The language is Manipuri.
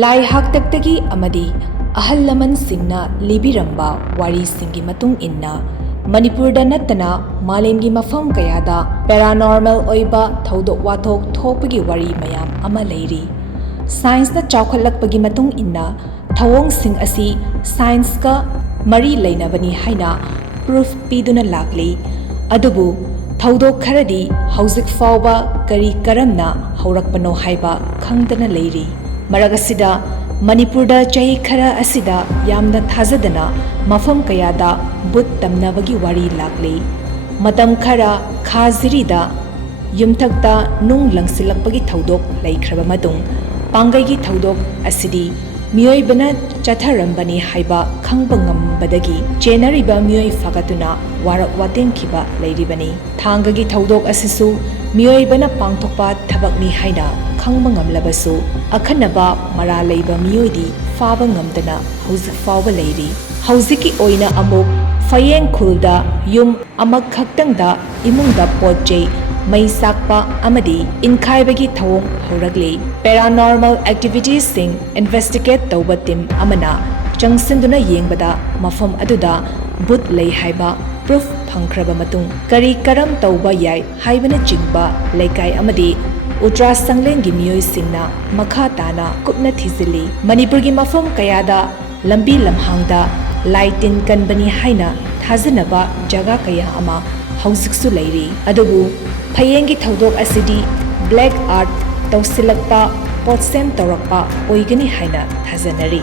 ꯂꯥꯏ ꯍꯥꯛꯇꯛꯇꯒꯤ ꯑꯃꯗꯤ ꯑꯍꯜ ꯂꯃꯟꯁꯤꯡꯅ ꯂꯤꯕꯤꯔꯝꯕ ꯋꯥꯔꯤꯁꯤꯡꯒꯤ ꯃꯇꯨꯡ ꯏꯟꯅ ꯃꯅꯤꯄꯨꯔꯗ ꯅꯠꯇꯅ ꯃꯥꯂꯦꯝꯒꯤ ꯃꯐꯝ ꯀꯌꯥꯗ ꯄꯦꯔꯥꯅꯣꯔꯃꯦꯜ ꯑꯣꯏꯕ ꯊꯧꯗꯣꯛ ꯋꯥꯊꯣꯛ ꯊꯣꯛꯄꯒꯤ ꯋꯥꯔꯤ ꯃꯌꯥꯝ ꯑꯃ ꯂꯩꯔꯤ꯫ ꯁꯥꯏꯟꯁꯅ ꯆꯥꯎꯈꯠꯂꯛꯄꯒꯤ ꯃꯇꯨꯡ ꯏꯟꯅ ꯊꯧꯑꯣꯡꯁꯤꯡ ꯑꯁꯤ ꯁꯥꯏꯟꯁꯀ ꯃꯔꯤ ꯂꯩꯅꯕꯅꯤ ꯍꯥꯏꯅ ꯄ꯭ꯔꯨꯐ ꯄꯤꯗꯨꯅ ꯂꯥꯛꯂꯤ꯫ ꯑꯗꯨꯕꯨ ꯊꯧꯗꯣꯛ ꯈꯔꯗꯤ ꯍꯧꯖꯤꯛ ꯐꯥꯎꯕ ꯀꯔꯤ ꯀꯔꯝꯅ ꯍꯧꯔꯛꯄꯅꯣ ꯍꯥꯏꯕ ꯈꯪꯗꯅ ꯂꯩꯔꯤ꯫ ꯃꯔꯛ ꯑꯁꯤꯗ ꯃꯅꯤꯄꯨꯔꯗ ꯆꯍꯤ ꯈꯔ ꯑꯁꯤꯗ ꯌꯥꯝꯅ ꯊꯥꯖꯗꯅ ꯃꯐꯝ ꯀꯌꯥꯗ ꯕꯨꯠ ꯇꯝꯅꯕꯒꯤ ꯋꯥꯔꯤ ꯂꯥꯛꯂꯤ꯫ ꯃꯇꯝ ꯈꯔ ꯈꯥ ꯖꯤꯔꯤꯗ ꯌꯨꯝꯊꯛꯇ ꯅꯨꯡ ꯂꯪꯁꯤꯜꯂꯛꯄꯒꯤ ꯊꯧꯗꯣꯛ ꯂꯩꯈ꯭ꯔꯕ ꯃꯇꯨꯡ ꯄꯥꯡꯒꯩꯒꯤ ꯊꯧꯗꯣꯛ ꯑꯁꯤꯗꯤ ꯃꯤꯑꯣꯏꯕꯅ ꯆꯠꯊꯔꯝꯕꯅꯤ ꯍꯥꯏꯕ ꯈꯪꯕ ꯉꯝꯕꯗꯒꯤ ꯆꯦꯟꯅꯔꯤꯕ ꯃꯤꯑꯣꯏ ꯐꯒꯠꯇꯨꯅ ꯋꯥꯔꯛ ꯋꯥꯇꯦꯝꯈꯤꯕ ꯂꯩꯔꯤꯕꯅꯤ꯫ ꯊꯥꯡꯒꯒꯤ ꯊꯧꯗꯣꯛ ꯑꯁꯤꯁꯨ ꯃꯤꯑꯣꯏꯕꯅ ꯄꯥꯡꯊꯣꯛꯄ ꯊꯕꯛꯅꯤ ꯍꯥꯏꯅ ꯈꯪꯕ ꯉꯝꯂꯕꯁꯨ ꯑꯈꯟꯅꯕ ꯃꯔꯥꯜ ꯂꯩꯕ ꯃꯤꯑꯣꯏꯗꯤ ꯐꯥꯕ ꯉꯝꯗꯅ ꯍꯧꯖꯤꯛ ꯐꯥꯎꯕ ꯂꯩꯔꯤ꯫ ꯍꯧꯖꯤꯛꯀꯤ ꯑꯣꯏꯅ ꯑꯃꯨꯛ ꯐꯌꯦꯡ ꯈꯨꯜꯗ ꯌꯨꯝ ꯑꯃꯈꯛꯇꯪꯗ ꯏꯃꯨꯡꯗ ꯄꯣꯠ ꯆꯩ ꯃꯩ ꯆꯥꯛꯄ ꯑꯃꯗꯤ ꯏꯟꯈꯥꯏꯕꯒꯤ ꯊꯧꯑꯣꯡ ꯍꯧꯔꯛꯂꯤ꯫ ꯄꯦꯔꯥꯅꯣꯔꯃꯦꯜ ꯑꯦꯛꯇꯤꯚꯤꯇꯤꯁꯤꯡ ꯏꯟꯚꯦꯁꯇꯤꯒꯦꯠ ꯇꯧꯕ ꯇꯤꯝ ꯑꯃꯅ ꯆꯪꯁꯤꯟꯗꯨꯅ ꯌꯦꯡꯕꯗ ꯃꯐꯝ ꯑꯗꯨꯗ ꯕꯨꯠ ꯂꯩ ꯍꯥꯏꯕ ꯄ꯭ꯔꯨꯐ ꯐꯪꯈ꯭ꯔꯕ ꯃꯇꯨꯡ ꯀꯔꯤ ꯀꯔꯝ ꯇꯧꯕ ꯌꯥꯏ ꯍꯥꯏꯕꯅꯆꯤꯡꯕ ꯂꯩꯀꯥꯏ ꯑꯃꯗꯤ ꯎꯇ꯭ꯔꯥ ꯁꯪꯂꯦꯟꯒꯤ ꯃꯤꯑꯣꯏꯁꯤꯡꯅ ꯃꯈꯥ ꯇꯥꯅ ꯀꯨꯞꯅ ꯊꯤꯖꯤꯜꯂꯤ꯫ ꯃꯅꯤꯄꯨꯔꯒꯤ ꯃꯐꯝ ꯀꯌꯥꯗ ꯂꯝꯕꯤ ꯂꯝꯍꯥꯡꯗ ꯂꯥꯏ ꯇꯤꯟ ꯀꯟꯕꯅꯤ ꯍꯥꯏꯅ ꯊꯥꯖꯅꯕ ꯖꯒꯥ ꯀꯌꯥ ꯑꯃ ꯍꯧꯖꯤꯛꯁꯨ ꯂꯩꯔꯤ꯫ ꯑꯗꯨꯕꯨ ꯐꯌꯦꯡꯒꯤ ꯊꯧꯗꯣꯛ ꯑꯁꯤꯗꯤ ꯕ꯭ꯂꯦꯛ ꯑꯥꯔꯠ ꯇꯧꯁꯤꯜꯂꯛꯄ ꯄꯣꯠꯁꯦꯝ ꯇꯧꯔꯛꯄ ꯑꯣꯏꯒꯅꯤ ꯍꯥꯏꯅ ꯊꯥꯖꯅꯔꯤ꯫